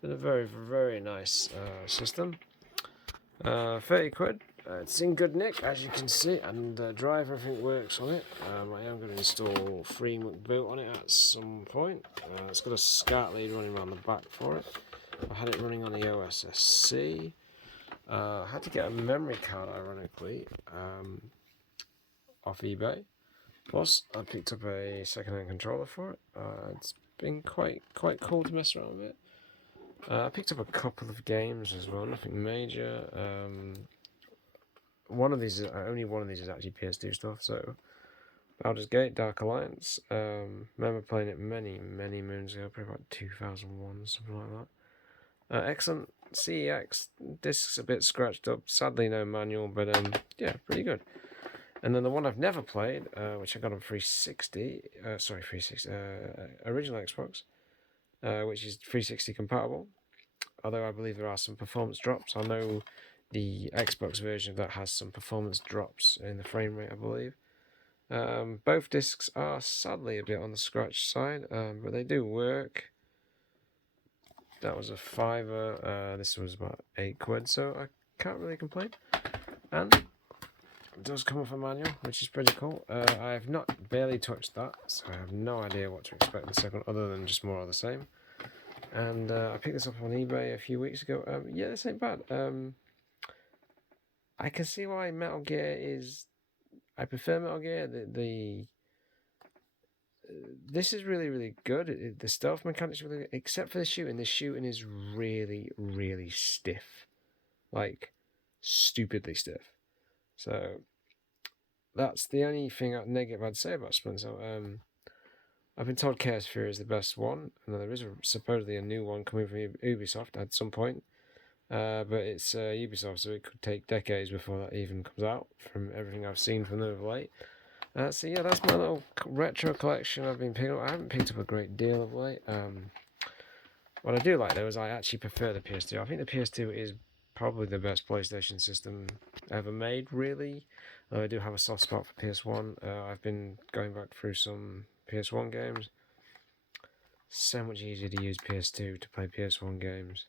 been a very, very nice system. 30 quid. It's in good nick, as you can see, and drive everything works on it. I am going to install Freemuk boot on it at some point. It's got a SCART lead running around the back for it. I had it running on the OSSC. I had to get a memory card, ironically, off eBay. Plus, I picked up a second-hand controller for it. It's been quite cool to mess around with it. I picked up a couple of games as well, nothing major. Only one of these is actually PS2 stuff. So, Baldur's Gate, Dark Alliance. Remember playing it many moons ago, probably about 2001, something like that. Excellent. CEX discs a bit scratched up. Sadly, no manual, but yeah, pretty good. And then the one I've never played, which I got on 360, original Xbox, which is 360 compatible. Although I believe there are some performance drops. I know the Xbox version of that has some performance drops in the frame rate, I believe. Both discs are sadly a bit on the scratch side, but they do work. That was a £5. This was about 8 quid, so I can't really complain. And it does come with a manual, which is pretty cool. I have not barely touched that, so I have no idea what to expect in the second, other than just more of the same. And I picked this up on eBay a few weeks ago. Yeah, this ain't bad. I can see why Metal Gear is. I prefer Metal Gear. This is really good. The stealth mechanics are really good, except for the shooting. The shooting is really stiff, like stupidly stiff. So that's the only thing negative I'd say about Splinter Cell. I've been told Chaos Theory is the best one, and there is supposedly a new one coming from Ubisoft at some point. But it's Ubisoft, so it could take decades before that even comes out, from everything I've seen from them of late. So yeah, that's my little retro collection I've been picking up. I haven't picked up a great deal of late. What I do like, though, is I actually prefer the PS2. I think the PS2 is probably the best PlayStation system ever made, really. I do have a soft spot for PS1. I've been going back through some PS1 games. So much easier to use PS2 to play PS1 games.